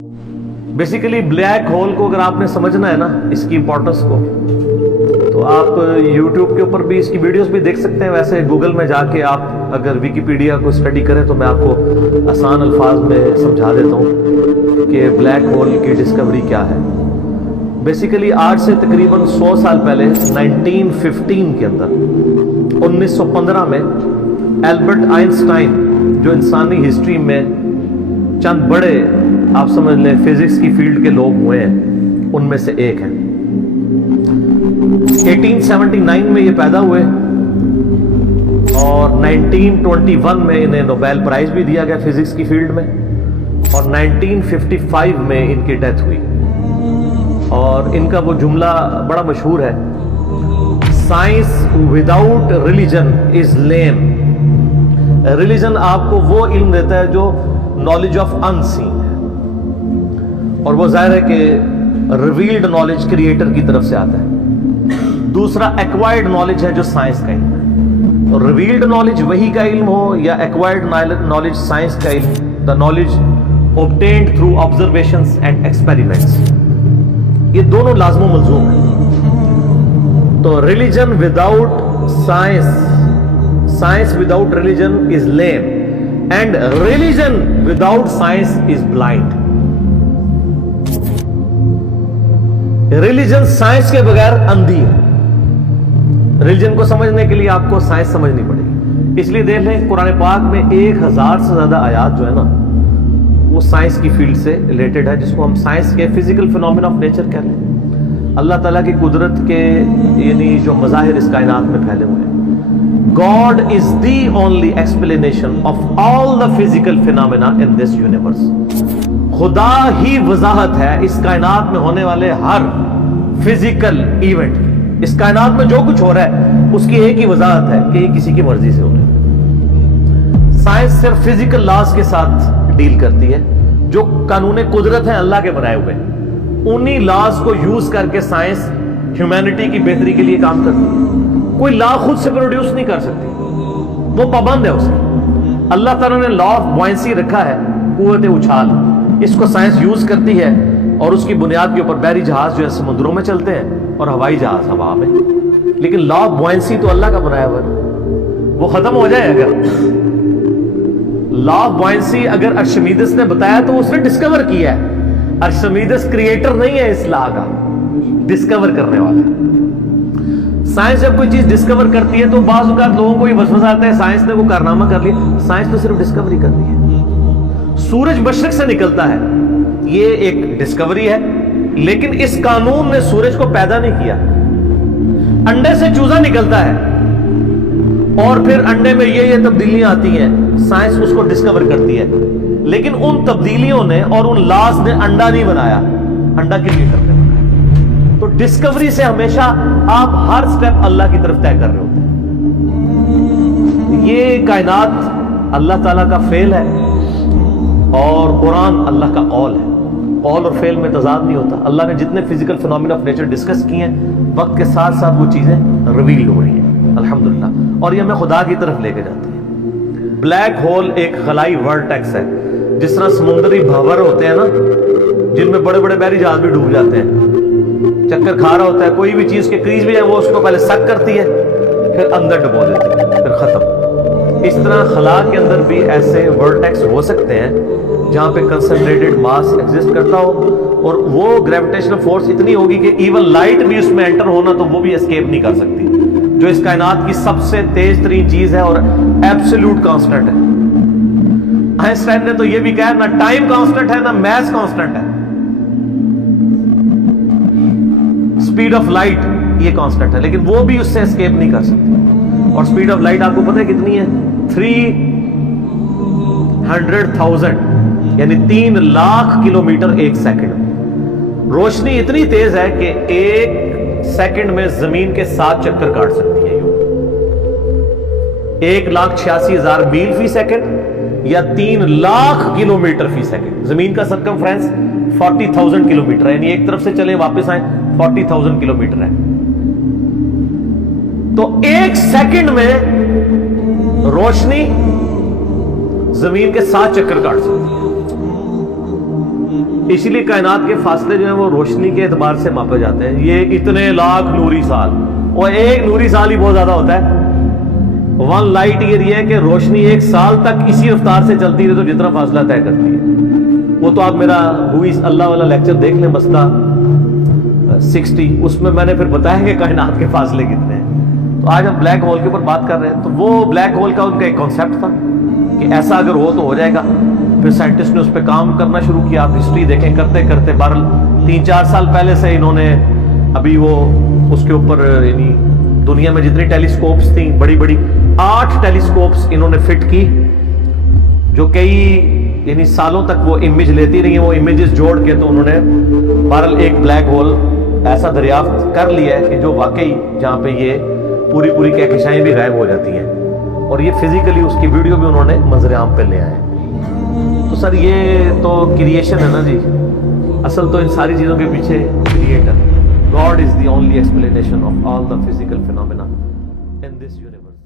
Basically black hole کو اگر آپ نے سمجھنا ہے نا، اس کی امپورٹنس کو، تو آپ یوٹیوب کے اوپر بھی اس کی ویڈیوز بھی دیکھ سکتے ہیں. ویسے گوگل میں جا کے آپ اگر ویکیپیڈیا کو اسٹڈی کریں تو میں آپ کو آسان الفاظ میں سمجھا دیتا ہوں کہ بلیک ہول کی ڈسکوری کیا ہے. بیسیکلی آج سے تقریباً 100 سال پہلے 1915 کے اندر 1915 میں البرٹ آئنسٹائن، جو انسانی ہسٹری میں چند بڑے آپ سمجھ لیں فزکس کی فیلڈ کے لوگ ہوئے ہیں، ان میں سے ایک ہیں. 1879 میں یہ پیدا ہوئے اور 1921 میں انہیں نوبیل پرائز بھی دیا گیا فزکس کی فیلڈ میں، اور 1955 میں ان کی ڈیتھ ہوئی. اور ان کا وہ جملہ بڑا مشہور ہے، science without religion is lame. Religion آپ کو وہ علم دیتا ہے جو نالج آف ان سین ہے، اور وہ ظاہر ہے کہ ریویلڈ نالج کریٹر کی طرف سے آتا ہے. دوسرا ایکوائرڈ نالج ہے جو سائنس کا علم ہے. اور ریویلڈ نالج وہی کا علم ہو یا ایکوائرڈ نالج سائنس کا علم، the knowledge obtained through observations and experiments، یہ دونوں لازم و ملزوم ہیں. تو religion without science, science without religion is lame، and religion without science is blind. Religion science کے بغیر اندھی ہے. ریلیجن کو سمجھنے کے لیے آپ کو سائنس سمجھنی پڑے گی. اس لیے دیکھ لیں قرآن پاک میں 1000 سے زیادہ آیات جو ہے نا وہ سائنس کی فیلڈ سے ریلیٹڈ ہے، جس کو ہم سائنس کے فزیکل فینومینا آف نیچر کہہ لیں. اللہ تعالیٰ کی قدرت کے یعنی جو مظاہر اس کائنات میں پھیلے ہوئے ہیں. God is the only explanation of all the physical phenomena in this universe. خدا ہی وضاحت ہے اس کائنات میں ہونے والے ہر فزیکل ایونٹ. اس کائنات میں جو کچھ ہو رہا ہے اس کی ایک ہی وضاحت ہے کہ یہ کسی کی مرضی سے ہو رہا ہے. سائنس صرف فزیکل لاز کے ساتھ ڈیل کرتی ہے، جو قانون قدرت ہیں اللہ کے بنائے ہوئے، انہی لاز کو یوز کر کے سائنس ہیومینٹی کی بہتری کے لیے کام کرتی ہے. کوئی لا خود سے پروڈیوس نہیں کر سکتی، وہ پابند ہے اس کی. اللہ تعالیٰ نے لا آف بوائنسی رکھا ہے، قوت اچھال، اس کو سائنس یوز کرتی ہے، اور اس کی بنیاد کے اوپر بحری جہاز جو ہے سمندروں میں چلتے ہیں اور ہوائی جہاز ہوا میں. لیکن لا آف بوائنسی تو اللہ کا بنایا ہوا ہے، وہ ختم ہو جائے. اگر لا آف بوائنسی اگر ارشمیدس نے بتایا تو اس نے ڈسکور کیا ہے. ارشمیدس کریٹر نہیں ہے اس لا کا، ڈسکور کرنے والا. سائنس جب کوئی چیز ڈسکور کرتی ہے تو بعض اوقات لوگوں کو یہ وسوسہ آتا ہے سائنس نے کوئی کارنامہ کر لیا. سائنس تو صرف ڈسکوری کرتی ہے. سورج مشرق سے نکلتا ہے، یہ ایک ڈسکوری ہے، لیکن اس قانون نے سورج کو پیدا نہیں کیا. انڈے سے چوزا نکلتا ہے اور پھر انڈے میں یہ تبدیلیاں آتی ہیں، سائنس اس کو ڈسکور کرتی ہے، لیکن ان تبدیلیوں نے اور ان لاز نے انڈا نہیں بنایا. انڈا کے لیے کرتے ہیں. تو ڈسکوری سے ہمیشہ آپ ہر سٹیپ اللہ کی طرف طے کر رہے ہوتے ہیں. یہ کائنات اللہ تعالیٰ کا فعل ہے اور قرآن اللہ کا قول ہے. قول اور فعل میں تضاد نہیں ہوتا. اللہ نے جتنے physical phenomena of nature discuss کیے ہیں، وقت کے ساتھ ساتھ وہ چیزیں ریویل ہو رہی ہیں الحمدللہ، اور یہ ہمیں خدا کی طرف لے کے جاتی ہیں. بلیک ہول ایک خلائی ورٹیکس ہے. جس طرح سمندری بھنور ہوتے ہیں نا، جن میں بڑے بڑے بحری جہاز بھی ڈوب جاتے ہیں، چکر کھا رہا ہوتا ہے، کوئی بھی چیز کے قریب بھی ہے وہ اس کو پہلے سک کرتی ہے پھر اندر ڈبو دیتی ہے پھر ختم. اس طرح خلا کے اندر بھی ایسے ورٹیکس ہو سکتے ہیں جہاں پہ کنسنٹریٹڈ ماس ایگزسٹ کرتا ہو، اور وہ گریویٹیشنل فورس اتنی ہوگی کہ ایون لائٹ بھی اس میں انٹر ہونا تو وہ بھی اسکیپ نہیں کر سکتی، جو اس کائنات کی سب سے تیز ترین چیز ہے اور ایبسولوٹ کانسٹنٹ ہے. آئنسٹائن نے تو یہ بھی کہا نہ ٹائم کانسٹنٹ ہے نہ میس کانسٹنٹ ہے. سپیڈ آف لائٹ یہ کانسٹنٹ ہے، لیکن وہ بھی اس سے اسکیپ نہیں کر سکتی. اور سپیڈ آف لائٹ آپ کو پتہ ہے کتنی ہے؟ 300,000 یعنی 3 لاکھ کلومیٹر ایک سیکنڈ. روشنی اتنی تیز ہے کہ ایک سیکنڈ میں زمین کے 7 چکر کاٹ سکتی ہے. 1,86,000 میل فی سیکنڈ یا 3 لاکھ کلومیٹر فی سیکنڈ. زمین کا سرکمفرنس 40,000 کلومیٹر ہے، یعنی ایک طرف سے چلیں واپس آئیں 40,000 کلومیٹر ہے. تو ایک سیکنڈ میں روشنی زمین کے 7 چکر کاٹ سکتی ہے. اسی لیے کائنات کے فاصلے جو ہیں وہ روشنی کے اعتبار سے ماپے جاتے ہیں. یہ اتنے لاکھ نوری سال، اور ایک نوری سال ہی بہت زیادہ ہوتا ہے. 1 لائٹ ایئر یہ ہے کہ روشنی 1 سال تک اسی رفتار سے چلتی رہے تو جتنا فاصلہ طے کرتی ہے. وہ تو آپ میرا ہوئی اللہ والا لیکچر دیکھ لیں، مسئلہ 60، اس میں نے پھر بتایا کہ کائنات کے فاصلے کتنے ہیں. تو آج ہم بلیک ہول کے اوپر بات کر رہے ہیں. تو وہ بلیک ہول کا ان کا ایک کانسیپٹ تھا کہ ایسا اگر ہو تو ہو جائے گا. پھر سائنٹسٹ نے اس پہ کام کرنا شروع کیا. آپ ہسٹری دیکھیں، کرتے کرتے 3-4 سال پہلے سے انہوں نے ابھی وہ اس کے اوپر یعنی دنیا میں جتنی ٹیلیسکوپس تھیں بڑی بڑی 8 ٹیلیسکوپس انہوں نے فٹ کی، جو کئی یعنی سالوں تک وہ امیج لیتی رہی ہیں. وہ امیجز جوڑ کے تو انہوں نے بہرحال ایک بلیک ہول ایسا دریافت کر لیا ہے کہ جو واقعی جہاں پہ یہ پوری کہکشائیں بھی غائب ہو جاتی ہیں. اور یہ فزیکلی اس کی ویڈیو بھی انہوں نے منظر عام پہ لے آئے. تو سر یہ تو کریشن ہے نا جی، اصل تو ان ساری چیزوں کے پیچھے creator God is the only explanation of all the physical phenomena in this universe.